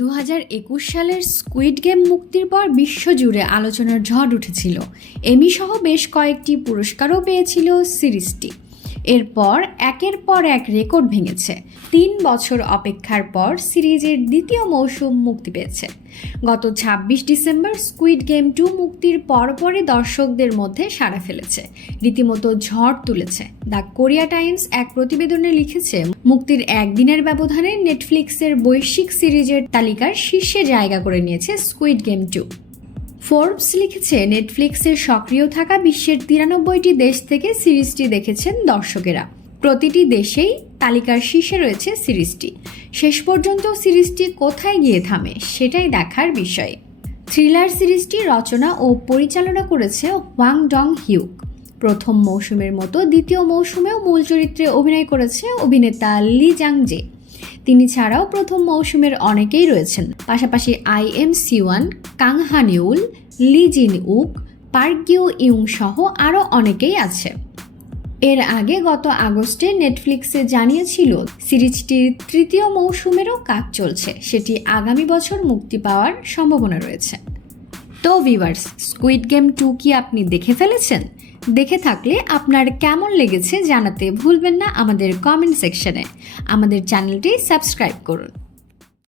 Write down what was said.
2021 সালের squid game মুক্তির পর বিশ্বজুড়ে আলোচনার ঝড় উঠেছিল। এমি সহ বেশ কয়েকটি পুরস্কারও পেয়েছিল সিরিজটি। এরপর একের পর এক রেকর্ড ভেঙেছে। 3 বছর অপেক্ষার পর সিরিজের দ্বিতীয় মৌসুম মুক্তি পেয়েছে। গত 26 ডিসেম্বর স্কুইড গেম 2 মুক্তির পরপরই দর্শকদের মধ্যে সাড়া ফেলেছে, রীতিমতো ঝড় তুলেছে। দ্য কোরিয়া টাইমস এক প্রতিবেদনে লিখেছে, মুক্তির একদিনের ব্যবধানে নেটফ্লিক্সের বৈশ্বিক সিরিজের তালিকার শীর্ষে জায়গা করে নিয়েছে স্কুইড গেম 2। ফোর্বস লিখেছে, নেটফ্লিক্সের সক্রিয় থাকা বিশ্বের 93টি দেশ থেকে সিরিজটি দেখেছেন দর্শকেরা। প্রতিটি দেশেই তালিকার শীর্ষে রয়েছে সিরিজটি। শেষ পর্যন্ত সিরিজটি কোথায় গিয়ে থামে সেটাই দেখার বিষয়। থ্রিলার সিরিজটি রচনা ও পরিচালনা করেছে ওয়াং ডং হিউক। প্রথম মৌসুমের মতো দ্বিতীয় মৌসুমেও মূল চরিত্রে অভিনয় করেছে অভিনেতা লি জাং জে। তিনি ছাড়াও প্রথম মৌসুমের অনেকেই রয়েছেন। পাশাপাশি আইএম সিওয়ান, কাং হান ইউল, লি জিন উক, পার্ক গিউ ইউং সহ আরও অনেকেই আছে। এর আগে গত আগস্টে নেটফ্লিক্সে জানিয়েছিল সিরিজটির তৃতীয় মৌসুমেরও কাজ চলছে, সেটি আগামী বছর মুক্তি পাওয়ার সম্ভাবনা রয়েছে। তো ভিউয়ার্স, স্কুইড গেম 2 কি আপনি দেখে ফেলেছেন? দেখে থাকলে আপনার কেমন লেগেছে জানাতে ভুলবেন না আমাদের কমেন্ট সেকশনে। আমাদের চ্যানেলটি সাবস্ক্রাইব করুন।